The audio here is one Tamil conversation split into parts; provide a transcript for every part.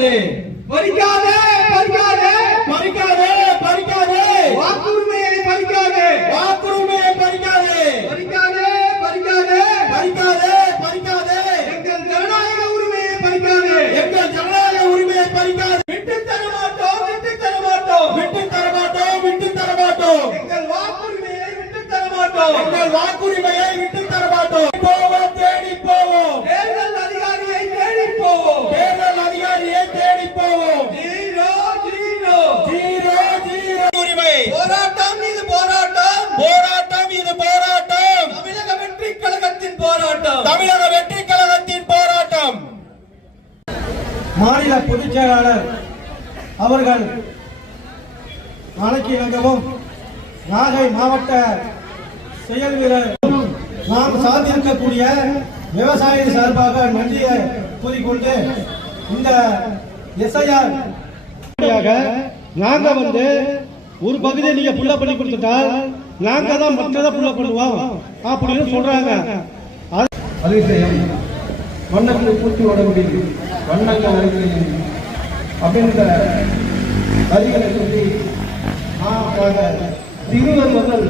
பறிக்காதே பறிக்காதே பறிக்காதே பறிக்காதே பறிக்காதே வாக்குரிமையை பறிக்காதே வாக்குரிமையை பறிக்காதே பறிக்காதே பறிக்காதே பறிக்காதே பறிக்காதே எங்கள் ஜனநாயக உரிமையை பறிக்காதே எங்கள் ஜனநாயக உரிமையை பறிக்காதே விட்டு தர மாட்டோம் விட்டு தர மாட்டோம் விட்டு தர மாட்டோம் விட்டு தர மாட்டோம் எங்கள் வாக்குரிமையை விட்டு தர மாட்டோம் எங்கள் வாக்குரிமையை விட்டு தர மாட்டோம் போவோம் தேடி போவோம் தேர்தல் அதிகாரியை தேடி போவோம் தேர்தல் அதிகாரியை தேடி போவோம் ஜீரோ ஜீரோ ஜீரோ ஜீரோ உரிமை போராட்டம் இது போராட்டம் போராட்டம் இது போராட்டம் தமிழக வெற்றி கழகத்தின் போராட்டம் தமிழக வெற்றி கழகத்தின் போராட்டம். மாநில பொதுச் செயலாளர் அவர்கள் நாளைக்கு இணங்கவும் நாகை மாவட்ட செயல் வீரர் நாம் சார்ந்திருக்கக்கூடிய விவசாயிகள் சார்பாக நன்றியை கூறிக்கொண்டு இந்த எஸ்ஐஆர் நாங்க வந்து ஒரு பகுதியை நீங்க புள்ள பண்ணி கொடுத்துட்டால் நாங்க தான் மற்றதை புள்ள பண்ணுவோம் அப்படின்னு சொல்றாங்க. அதிசயம் வண்ணங்கள் பூட்டி ஓட முடியும் வண்ணங்கள் அறிவியல் அப்படின்ற வரிகளை சொல்லி சிறுவர் முதல்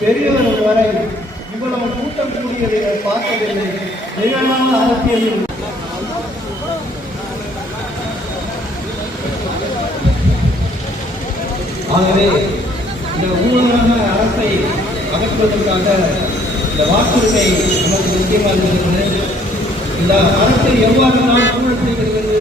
பெரியவர்கள் வரை இவ்வளவு கூட்டம் கூடியதை பார்த்ததில்லை. நிலையான அரசியலில் ஆகவே இந்த ஊழலான அரசை அகற்றுவதற்காக இந்த வாக்குரிமை நமக்கு முக்கியமாக இருக்கிறது. இந்த அரசை எவ்வாறு